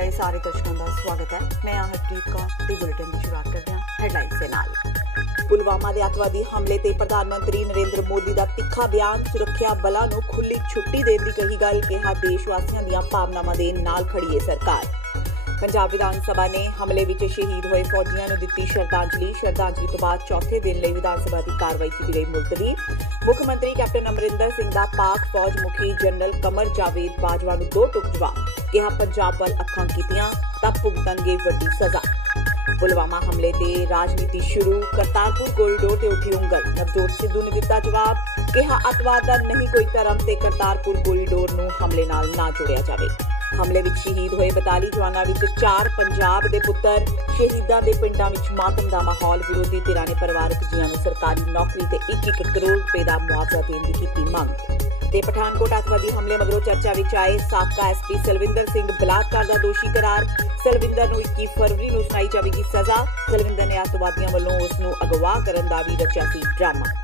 रहे सारे दर्शकों का स्वागत है। मैं हरप्रीत कौर ते बुलेटिन की शुरुआत करते हैं हेडलाइंस के नाल। पुलवामा दे अतवादी हमले ते प्रधानमंत्री नरेंद्र मोदी का तिखा बयान, सुरक्षा बलों को खुली छुट्टी देने की कही गल, कहा देशवासियों दी भावनावां दे नाल खड़ी है सरकार। पंजाब विधान सभा ने हमले विच शहीद हुए फौजियों को दी श्रद्धांजलि तो बाद चौथे दिन लई विधान सभा की कार्रवाई की गई मुलतवी। मुख्यमंत्री कैप्टन अमरिंदर सिंह दा पाक फौज मुखी जनरल कमर जावेद बाजवा नूं दो टुक जवाब, कहा पंजाब वल अखां कीतियां तां भुगतणगे वड्डी सज़ा। पुलवामा हमले ते राजनीति शुरू, करतारपुर कोरीडोर ते उठी उंगल, नवजोत सिद्धू ने दिता जवाब, कहा अतवाद दा नहीं कोई धर्म ते करतारपुर कोरीडोर नूं हमले नाल ना जोड़िया जावे। हमले विच शहीद हुए 42 जवानां विच 4 पंजाब दे पुत्तर, शहीदां दे पिंडां विच मातम दा माहौल, विरोधी धिरां ने परिवारक जीआं नूं सरकारी नौकरी ते 1-1 करोड़ रुपए दा मुआवजा देण दी कीती मंग। ते पठानकोट अतवादी हमले मगरों चर्चा विच आए साबका एसपी सलविंदर सिंह बलात्कार दा दोषी करार, सलविंदर नूं 21 फरवरी नूं सुनाई जावेगी सज़ा। सलविंदर ने अतवादियों वल्लों उस नूं अगवा करन दा भी रचिया सी ड्रामा।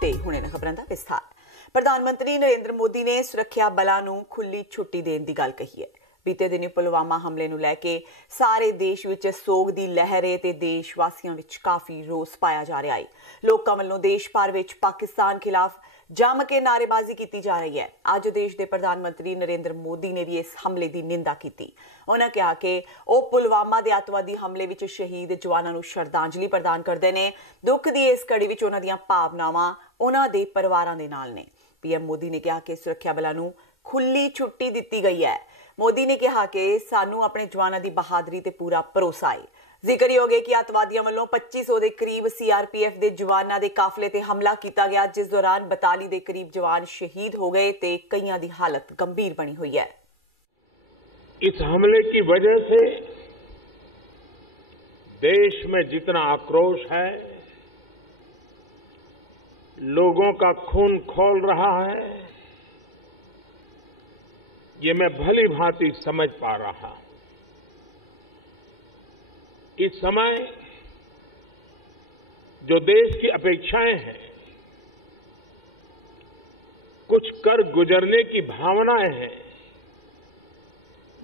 ते हुणे ने खबरां दा विस्तार। प्रधानमंत्री नरेंद्र मोदी ने सुरक्षा बलों को खुली छुट्टी देने की गल कही है। बीते दिनी पुलवामा हमले नूं लैके सारे देश विच सोग दी लहर है ते देशवासियों विच काफ़ी रोस पाया जा रहा है। लोकां वल्लों देश भर विच पाकिस्तान खिलाफ जम के नारेबाजी की जा रही है। अज देश के प्रधानमंत्री नरेंद्र मोदी ने भी इस हमले की निंदा की। उन्होंने कहा कि वह पुलवामा के अतवादी हमले में शहीद जवानों को श्रद्धांजलि प्रदान करते हैं। दुख की इस घड़ी में उन्हों दी भावनावां उन्हों के परिवारों के नाल ने। पीएम मोदी ने कहा कि सुरक्षा बलों को खुली छुट्टी दी गई है। मोदी ने कहा कि सानू अपने जवानों की बहादुरी ते पूरा भरोसा है। जिक्र हो गया कि अतवादियों वालों 2500 के करीब सीआरपीएफ के जवानों के काफले ते हमला किया गया, जिस दौरान 42 के करीब जवान शहीद हो गए ते कईयां दी हालत गंभीर बनी हुई है। इस हमले की वजह से देश में जितना आक्रोश है, लोगों का खून खौल रहा है, ये मैं भली भांति समझ पा रहा हूं। इस समय जो देश की अपेक्षाएं हैं, कुछ कर गुजरने की भावनाएं हैं,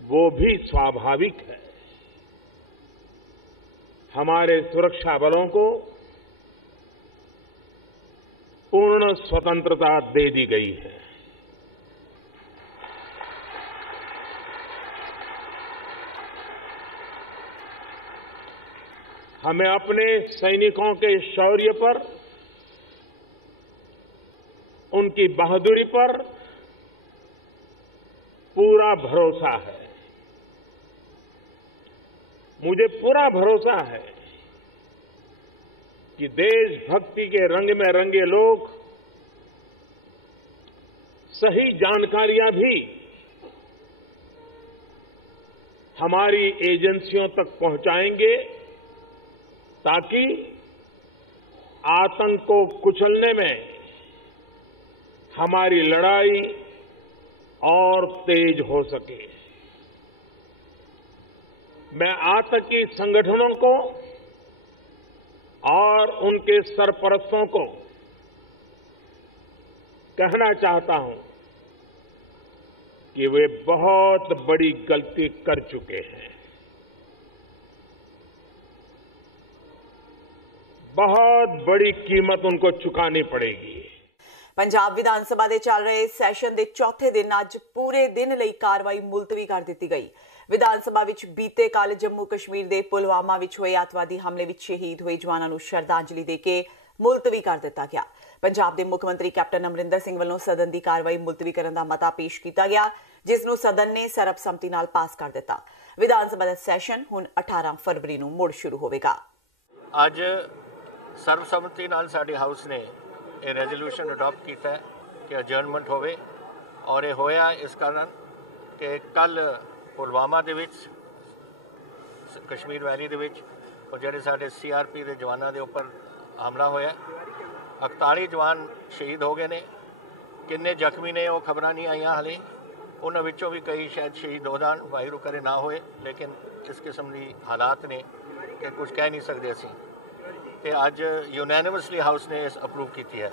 वो भी स्वाभाविक है। हमारे सुरक्षा बलों को पूर्ण स्वतंत्रता दे दी गई है। हमें अपने सैनिकों के शौर्य पर, उनकी बहादुरी पर पूरा भरोसा है। मुझे पूरा भरोसा है कि देशभक्ति के रंग में रंगे लोग सही जानकारियां भी हमारी एजेंसियों तक पहुंचाएंगे, ताकि आतंक को कुचलने में हमारी लड़ाई और तेज हो सके। मैं आतंकी संगठनों को और उनके सरपरस्तों को कहना चाहता हूं कि वे बहुत बड़ी गलती कर चुके हैं। बहुत बड़ी कीमत उनको चुकानी पड़ेगी। पंजाब विधानसभा के चल रहे सैशन के चौथे दिन अज पूरे दिन लई कार्रवाई मुलतवी कर दी गई। विधानसभा विच बीते कल जम्मू कश्मीर के पुलवामा विच होए अतवादी हमले विच शहीद हुए जवानों को श्रद्धांजलि देके मुलतवी कर दिता गया। पंजाब के मुख्यमंत्री कैप्टन अमरिंदर सिंह वालों सदन की कार्रवाई मुलतवी करने का मता पेश किया गया, जिसनूं सदन ने सर्बसम्मति नाल पास कर दिता। विधानसभा का सैशन हुण 18 फरवरी नूं मुड़ शुरू होवेगा। अज सर्वसम्मति नाल साडे हाउस ने यह रेजोल्यूशन अडॉप्ट किया है कि अजर्नमेंट होवे, और ये होया इस कारण कि कल पुलवामा दे विच कश्मीर वैली दे विच और जिहड़े साडे सीआरपी के जवानों के उपर हमला होया, 41 जवान शहीद हो गए ने। किन्ने जख्मी ने वो खबर नहीं आईयां हाले, उन्हां विचों भी कई शायद शहीद हो जाण, वाहिगुरू करे ना होए, लेकिन इस किस्म की हालात ने कि कुछ कह नहीं सकते असीं। ते अज यूनैनिमसली हाउस ने इस अप्रूव की है।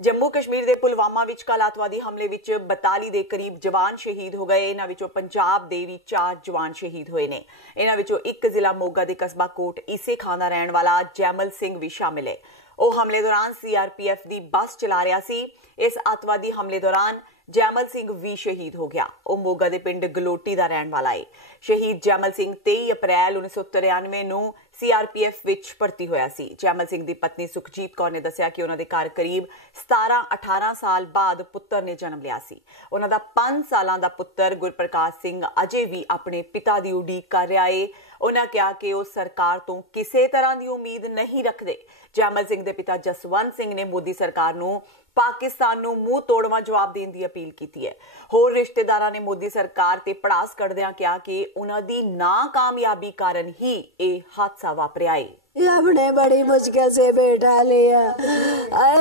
जम्मू कश्मीर के पुलवामा विच कल अतवादी हमले विच 42 के करीब जवान शहीद हो गए। इन्हां विचों पंजाब दे भी 4 जवान शहीद होए ने। इन्हां विचों एक जिला मोगा के कस्बा कोट ईसे खां दा रहण वाला जैमल सिंह भी शामिल है। वह हमले दौरान CRPF की बस चला रहा सी। इस अतवादी हमले दौरान जैमल सिंह भी शहीद हो गया। वह मोगा के पिंड गलोटी का रहने वाला है। शहीद जैमल सिंह 23 अप्रैल 1993 ਨੂੰ CRPF विच भर्ती होया सी। जैमल सिंह की पत्नी सुखजीत कौर ने दस्सिया कि उन्होंने घर करीब 17-18 साल बाद पुत्र ने जन्म लिया सी। उन्हों दा 5 सालां दा पुत्र गुरप्रकाश सिंह अजे भी अपने पिता की उड़ीक कर रहा है। उन्होंने कहा कि वह सरकार तो किसी तरह की उम्मीद नहीं रखते। जैमल सिंह के पिता जसवंत सिंह ने मोदी सरकार नूं पाकिस्तान नूं मुंह तोड़वा जवाब देने की अपील की है। होर रिश्तेदारां ने मोदी सरकार ते पड़ास कढ़दियां कहा कि उन्हां दी नाकामयाबी कारण ही ये हादसा वापरिया है। हमने बड़ी मुश्किल से बेटा लिया।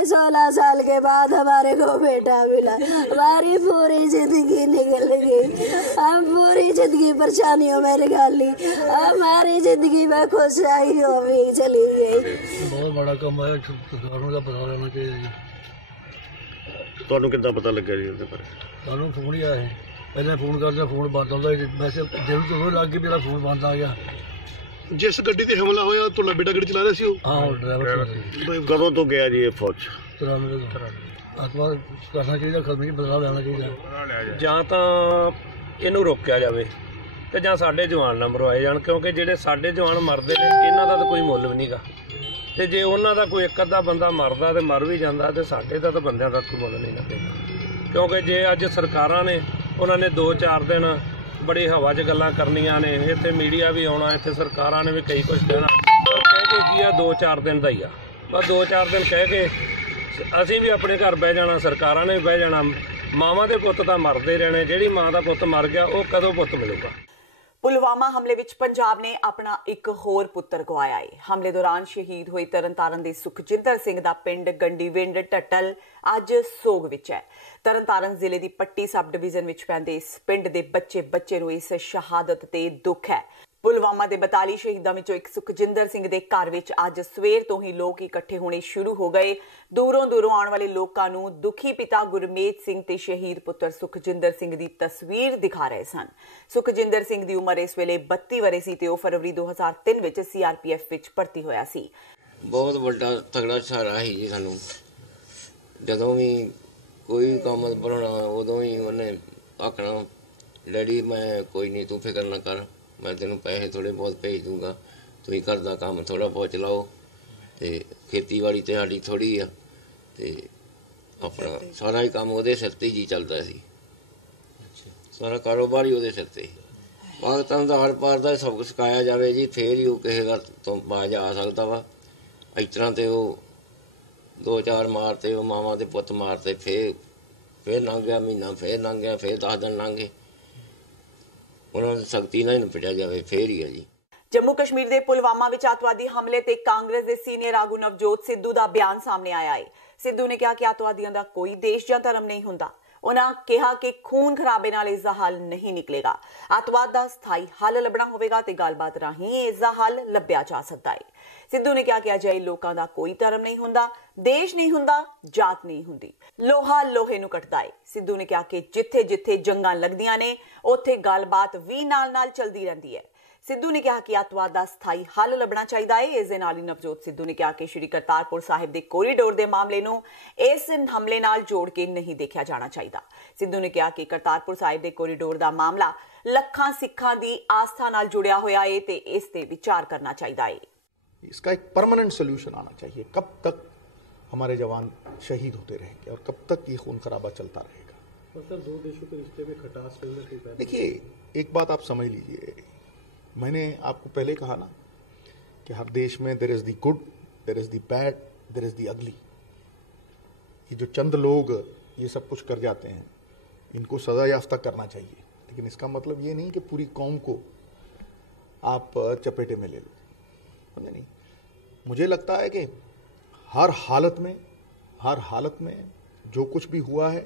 16 साल के बाद हमारे को बेटा मिला। हमारी पूरी जिंदगी निकल गई। हम पूरी जिंदगी परेशानियों में निकाल ली। हमारी जिंदगी में खुशहाली भी चली गई। बहुत बड़ा काम है, सरकारों का पता होना चाहिए। ਤੁਹਾਨੂੰ ਕਿੱਦਾਂ ਪਤਾ ਲੱਗਿਆ ਜੀ ਉਹਦੇ ਬਾਰੇ? ਸਾਨੂੰ ਫੋਨ ਹੀ ਆਇਆ ਹੈ। ਪਹਿਲਾਂ ਫੋਨ ਕਰਦੇ ਫੋਨ ਬੰਦ ਹੁੰਦਾ ਸੀ। ਵੈਸੇ ਦਿਨ ਤੋਂ ਲੱਗ ਕੇ ਮੇਰਾ ਫੋਨ ਬੰਦ ਆ ਗਿਆ। ਜਿਸ ਗੱਡੀ ਤੇ ਹਮਲਾ ਹੋਇਆ ਤੁਹਾਡਾ ਬੇਟਾ ਗੱਡੀ ਚਲਾ ਰਿਹਾ ਸੀ? ਉਹ ਹਾਂ, ਡਰਾਈਵਰ ਕਦੋਂ ਤੋਂ ਗਿਆ ਜੀ ਇਹ ਫੌਜ? ਆਤਮਾ ਕਰਨਾ ਚਾਹੀਦਾ, ਖਤਮ ਹੀ ਬਦਲਾ ਲੈਣਾ ਚਾਹੀਦਾ। ਜਾਂ ਤਾਂ ਇਹਨੂੰ ਰੋਕਿਆ ਜਾਵੇ ਤੇ ਜਾਂ ਸਾਡੇ ਜਵਾਨ ਨਾ ਮਰਵਾਏ ਜਾਣ, ਕਿਉਂਕਿ ਜਿਹੜੇ ਸਾਡੇ ਜਵਾਨ ਮਰਦੇ ਨੇ ਇਹਨਾਂ ਦਾ ਤਾਂ ਕੋਈ ਮੁੱਲ ਵੀ ਨਹੀਂਗਾ। ਤੇ ਜੇ ਉਹਨਾਂ ਦਾ ਕੋਈ ਇੱਕ ਅੱਧਾ ਬੰਦਾ ਮਰਦਾ ਤੇ ਮਰ ਵੀ ਜਾਂਦਾ ਤੇ ਸਾਡੇ ਦਾ ਤਾਂ ਬੰਦਿਆਂ ਦਾ ਕੋਈ ਮੁੱਲ ਨਹੀਂ ਲੱਗੇਗਾ। ਕਿਉਂਕਿ ਜੇ ਅੱਜ ਸਰਕਾਰਾਂ ਨੇ ਉਹਨਾਂ ਨੇ 2-4 ਦਿਨ ਬੜੀ ਹਵਾ 'ਚ ਗੱਲਾਂ ਕਰਨੀਆਂ ਨੇ, ਇੱਥੇ ਮੀਡੀਆ ਵੀ ਆਉਣਾ, ਇੱਥੇ ਸਰਕਾਰਾਂ ਨੇ ਵੀ ਕਈ ਕੁਝ ਕਹਿਣਾ, ਪਰ ਕਹਿ ਕੇ ਕੀ ਆ 2-4 ਦਿਨ ਦਾ ਹੀ ਆ। ਬਸ 2-4 ਦਿਨ ਕਹਿ ਕੇ ਅਸੀਂ ਵੀ ਆਪਣੇ ਘਰ ਬਹਿ ਜਾਣਾ, ਸਰਕਾਰਾਂ ਨੇ ਵੀ ਬਹਿ ਜਾਣਾ। ਮਾਵਾਂ ਦੇ ਪੁੱਤ ਤਾਂ ਮਰਦੇ ਰਹਿਣੇ। ਜਿਹੜੀ ਮਾਂ ਦਾ ਪੁੱਤ ਮਰ ਗਿਆ ਉਹ ਕਦੋਂ ਪੁੱਤ ਮਿਲੂਗਾ? पुलवामा हमले विच पंजाब ने अपना एक होर पुत्र गवाया है। हमले दौरान शहीद हुए तरनतारन दे सुखजिंदर सिंह दा पिंड गंडीविंड टट्टल अज सोग विच है। तरनतारन जिले दी पट्टी सब डिवीजन विच पैंदे इस पिंड दे बच्चे नूं इस शहादत ते दुख है। पुलवामा के 42 शहीदों में एक सुखजिंदर सिंह के घर में अज सवेर तो ही लोग इकट्ठे होने शुरू हो गए। दूरों दूरों आने वाले लोगों को दुखी पिता गुरमीत सिंह ते शहीद पुत्र सुखजिंदर सिंह की तस्वीर दिखा रहे सन। सुखजिंदर सिंह की उम्र इस वेले 32 वरे सी ते फरवरी 2003 में CRPF विच भर्ती होया सी। बहुत बड़ा तगड़ा सहारा है जी सानू। जदों भी कोई काम बनाना उदों ही उन्हें आखना, डैडी मैं कोई नहीं, तू फिक्र ना कर, मैं तेनों पैसे थोड़े बहुत भेज दूँगा, तुसीं घर दा काम थोड़ा बहुत चलाओ। तो खेतीबाड़ी तो साड़ी थोड़ी आ, तो अपना सारा ही काम उहदे सिर ते जी चलता सी। सारा कारोबार ही उहदे सिर ते। पाकिस्तान का हर पार का सबक सिखाया जाए जी, फिर ही वो किसी गल तो बाज आ सकता वा। इस तरह तो वो 2-4 मारते, वो मावां दे पुत्त मारते, फिर लंघ गया महीना, फिर लंघ गया, फिर 10 दिन लंघ गए। उन्होंने सख्ती नाल निपटिया जाए फिर ही है जी। जम्मू कश्मीर के पुलवामा विच अतवादी हमले ते कांग्रेस के सीनियर आगू नवजोत सिद्धू का बयान सामने आया है। सिद्धू ने कहा कि अतवादियों का कोई देश या धर्म नहीं हुंदा। उन्होंने कहा कि खून खराबे नाल इसका हल नहीं निकलेगा। अतवाद का स्थाई हल लभना होगा तो गलबात राही इसका हल लभ्या जा सकता है। सिद्धू ने कहा कि अजे लोगों का कोई धर्म नहीं हुंदा, देश नहीं हुंदा, जात नहीं हुंदी, लोहा लोहे नूं कटदा है। सिद्धू ने कहा कि जिथे जिथे जंगां लगदियां ने उत्थे गलबात भी नाल नाल चलदी रहिंदी है। सिद्धू ने कहा कि अतवाद का स्थाई हल लभना चाहिए। इस दे नाल ही नवजोत सिद्धू ने कहा कि श्री करतारपुर साहिब के कोरीडोर के मामले नूं इस हमले नाल जोड़ के नहीं देखा जाना चाहिए। सिद्धू ने कहा कि करतारपुर साहिब के कोरीडोर का मामला लखां सिखां की आस्था नाल जुड़िया होया है ते इस ते विचार करना चाहिए। इसका एक परमानेंट सोल्यूशन आना चाहिए। कब तक हमारे जवान शहीद होते रहेंगे और कब तक ये खून खराबा चलता रहेगा? मतलब दो देशों के रिश्ते में खटास मिलने से पहले देखिए, एक बात आप समझ लीजिए, मैंने आपको पहले कहा ना कि हर देश में there is the good, there is the bad, there is the ugly. ये जो चंद लोग ये सब कुछ कर जाते हैं, इनको सजा याफ्ता करना चाहिए, लेकिन इसका मतलब ये नहीं कि पूरी कौम को आप चपेटे में ले लो, समझे नहीं? मुझे लगता है कि हर हालत में जो कुछ भी हुआ है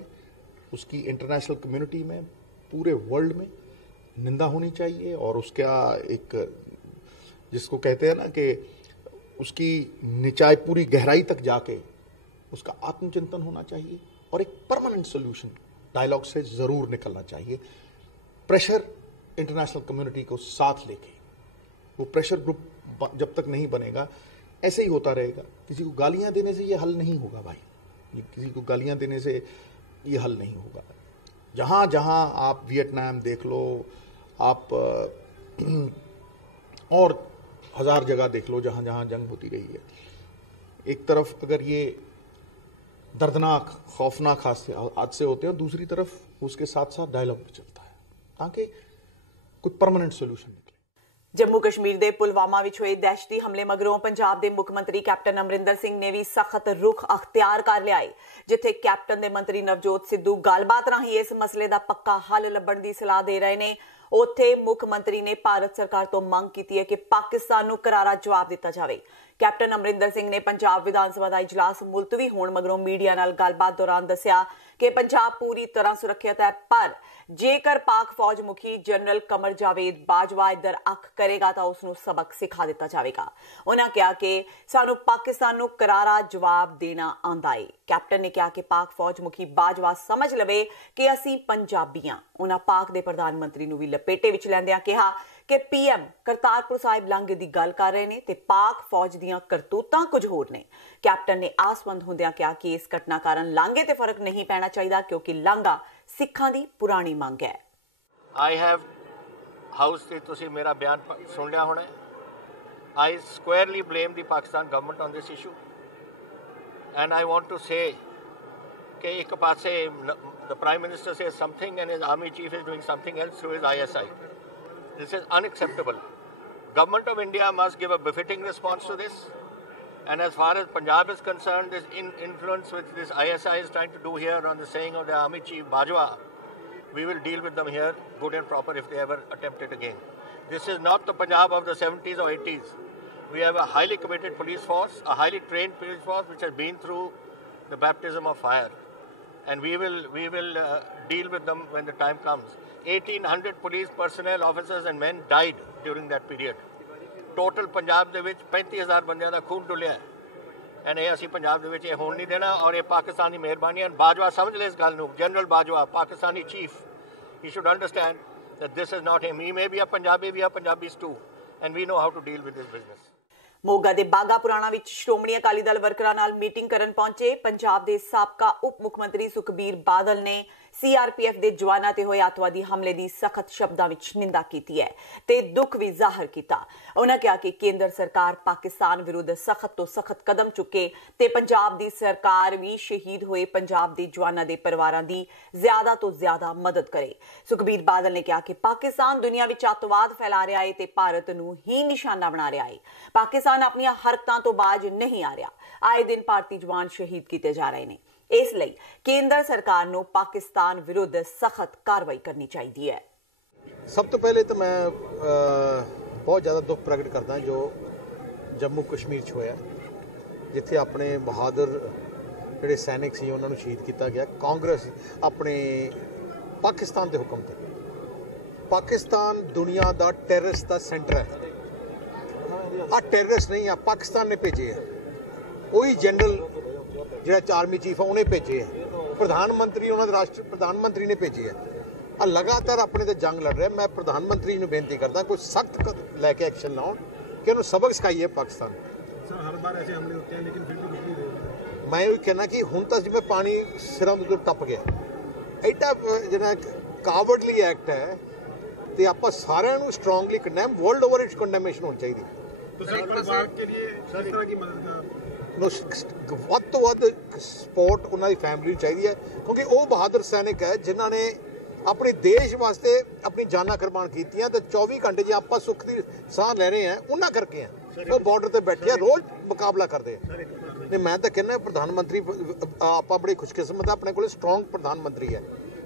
उसकी इंटरनेशनल कम्युनिटी में, पूरे वर्ल्ड में निंदा होनी चाहिए और उसका एक जिसको कहते हैं ना कि उसकी निचाई पूरी गहराई तक जाके उसका आत्मचिंतन होना चाहिए और एक परमानेंट सोल्यूशन डायलॉग से ज़रूर निकलना चाहिए। प्रेशर इंटरनेशनल कम्युनिटी को साथ लेके, वो प्रेशर ग्रुप जब तक नहीं बनेगा ऐसे ही होता रहेगा। किसी को गालियां देने से ये हल नहीं होगा भाई, किसी को गालियां देने से ये हल नहीं होगा। जहाँ जहाँ आप वियतनाम देख लो, आप और 1000 जगह देख लो जहाँ जहाँ जंग होती रही है, एक तरफ अगर ये दर्दनाक खौफनाक हादसे होते हैं, दूसरी तरफ उसके साथ साथ डायलॉग भी चलता है ताकि कोई परमानेंट सोल्यूशन निकले। जम्मू कश्मीर के पुलवामा विच होए दहशती हमले मगरों पंजाब के मुख मंत्री कैप्टन अमरिंदर सिंह ने भी सख्त रुख अख्तियार कर लिया है, जिथे कैप्टन के मंत्री नवजोत सिद्धू गलबात राही इस मसले का पक्का हल लभण की सलाह दे रहे हैं। उत्थे मुख मंत्री ने भारत सरकार तो मंग की है कि पाकिस्तान को करारा जवाब दिता जाए। कैप्टन अमरिंदर सिंह ने पंजाब विधानसभा का इजलास मुलतवी होने मगरों मीडिया नाल गलबात दौरान दस्सिया कि पंजाब पूरी तरह सुरक्षित है, पर जेकर पाक फौज मुखी जनरल कमर जावेद बाजवा इधर अख करेगा तो उसनूं सबक सिखा दिता जाएगा। उन्होंने कहा कि सानू पाकिस्तान को करारा जवाब देना आंदा है। कैप्टन ने कहा कि पाक फौज मुखी बाजवा समझ लवे कि असी पंजाबी हां। उन्होंने पाक के प्रधानमंत्री नूं भी लपेटे विच लैंदियां कहा कि पीएम करतारपुर साहिब लांघे की गल कर रहे हैं तो पाक फौज दीयां करतूतां कुछ होर ने। कैप्टन ने आसमंद होंदियां कहा कि इस घटना कारण लांघे ते फर्क नहीं पैना चाहिए, क्योंकि लांघा सिखां दी पुरानी मंग है। आई हैव हाउस से तुसी मेरा बयान सुन लिया होना। I squarely blame the Pakistan government on this issue and I want to say कि एक पासे the prime minister says something and his army chief is doing something else through his ISI. This is unacceptable. Government of India must give a befitting response to this. And as far as Punjab is concerned, this influence which this ISI is trying to do here on the saying of the Army Chief Bajwa, we will deal with them here good and proper if they ever attempt it again. This is not the Punjab of the 70s or 80s. We have a highly committed police force, a highly trained police force which has been through the baptism of fire. And we will deal with them when the time comes. 1800 police personnel, officers and men died during that period. Total Punjab ਦੇ ਵਿੱਚ 35000 ਬੰਦਿਆਂ ਦਾ ਖੂਨ ਡੁੱਲਿਆ ਹੈ। And ਇਹ ਅਸੀਂ ਪੰਜਾਬ ਦੇ ਵਿੱਚ ਇਹ ਹੋਣ ਨਹੀਂ ਦੇਣਾ ਔਰ ਇਹ ਪਾਕਿਸਤਾਨੀ ਮਿਹਰਬਾਨੀ ਹੈ। ਬਾਜਵਾ ਸਮਝ ਲੈ ਇਸ ਗੱਲ ਨੂੰ, general Bajwa, Pakistani chief, he should understand that this is not him. He may be a Punjabi, we are Punjabis too, and we know how to deal with this business. Moga के बागा पुराणा विच श्रोमणी अकाली दल वर्करां नाल मीटिंग करन पहुंचे पंजाब के साबका उप मुख्यमंत्री सुखबीर बादल ने CRPF के जवानां ते होए अतवादी हमले की सख्त शब्दां विच निंदा की है ते दुख भी जाहिर किया। उन्होंने कहा कि केंद्र सरकार पाकिस्तान विरुद्ध सख्त तो सख्त कदम चुके ते पंजाब की सरकार भी शहीद होए पंजाब के जवानां के परिवारां की ज्यादा तो ज्यादा मदद करे। सुखबीर बादल ने कहा कि पाकिस्तान दुनिया विच अतवाद फैला रहा है ते भारत नूं ही निशाना बना रहा है। पाकिस्तान अपनी हरकतां तो बाज नहीं आ रहा। आए दिन भारतीय जवान शहीद किए जा रहे हैं। इसलिए केंद्र सरकार को पाकिस्तान विरुद्ध सख्त कार्रवाई करनी चाहिए है। सब तो पहले तो मैं बहुत ज़्यादा दुख प्रगट करता जो जम्मू कश्मीर च होया, जिथे अपने बहादुर जिहड़े सैनिक सी उन्होंने शहीद किया गया। कांग्रेस अपने पाकिस्तान के हुक्म ते, पाकिस्तान दुनिया का टैररिस्ट का सेंटर है। आ टैररिस्ट नहीं, आ पाकिस्तान ने भेजे है। वही जनरल जो आर्मी चीफ है उन्हें भेजे है, प्रधानमंत्री उन्होंने राष्ट्र प्रधानमंत्री ने भेजे है। आ लगातार अपने ते जंग लड़ रहे। मैं प्रधानमंत्री ने बेनती करता कोई सख्त लैके एक्शन लाओ कि उन्होंने सबक सिखाइए पाकिस्तान। सर हर बार ऐसे हमले होते हैं लेकिन फिर भी कुछ नहीं होता। मैं ये कहना कि हुण तां जिवें पानी सिरों तो टप गया, एडा जिहड़ा कावर्डली एक्ट है तो आप सारिਆਂ ਨੂੰ strongly condemn, world over its condemnation होनी चाहिए। तो सर परिवार के लिए किस तरह की मदद ਵੱਧ ਤੋਂ ਵੱਧ ਸਪੋਰਟ ਉਹਨਾਂ ਦੀ ਫੈਮਿਲੀ ਨੂੰ ਚਾਹੀਦੀ ਹੈ, ਕਿਉਂਕਿ ਉਹ ਬਹਾਦਰ ਸੈਨਿਕ ਹੈ ਜਿਨ੍ਹਾਂ ਨੇ ਆਪਣੇ ਦੇਸ਼ ਵਾਸਤੇ ਆਪਣੀ ਜਾਨਾਂ ਕੁਰਬਾਨ ਕੀਤੀਆਂ ਤੇ 24 ਘੰਟੇ ਜੇ ਆਪਾਂ ਸੁੱਖ ਦੀ ਸਾਹ ਲੈ ਰਹੇ ਹਾਂ ਉਹਨਾਂ ਕਰਕੇ ਆ। ਉਹ ਬਾਰਡਰ ਤੇ ਬੈਠੇ ਆ, ਰੋਜ਼ ਮੁਕਾਬਲਾ ਕਰਦੇ ਆ। ਤੇ ਮੈਂ ਤਾਂ ਕਹਿੰਦਾ ਪ੍ਰਧਾਨ ਮੰਤਰੀ ਆਪਾਂ ਬੜੀ ਖੁਸ਼ਕਿਸਮਤ ਆ, ਆਪਣੇ ਕੋਲ ਸਟਰੋਂਗ ਪ੍ਰਧਾਨ ਮੰਤਰੀ ਹੈ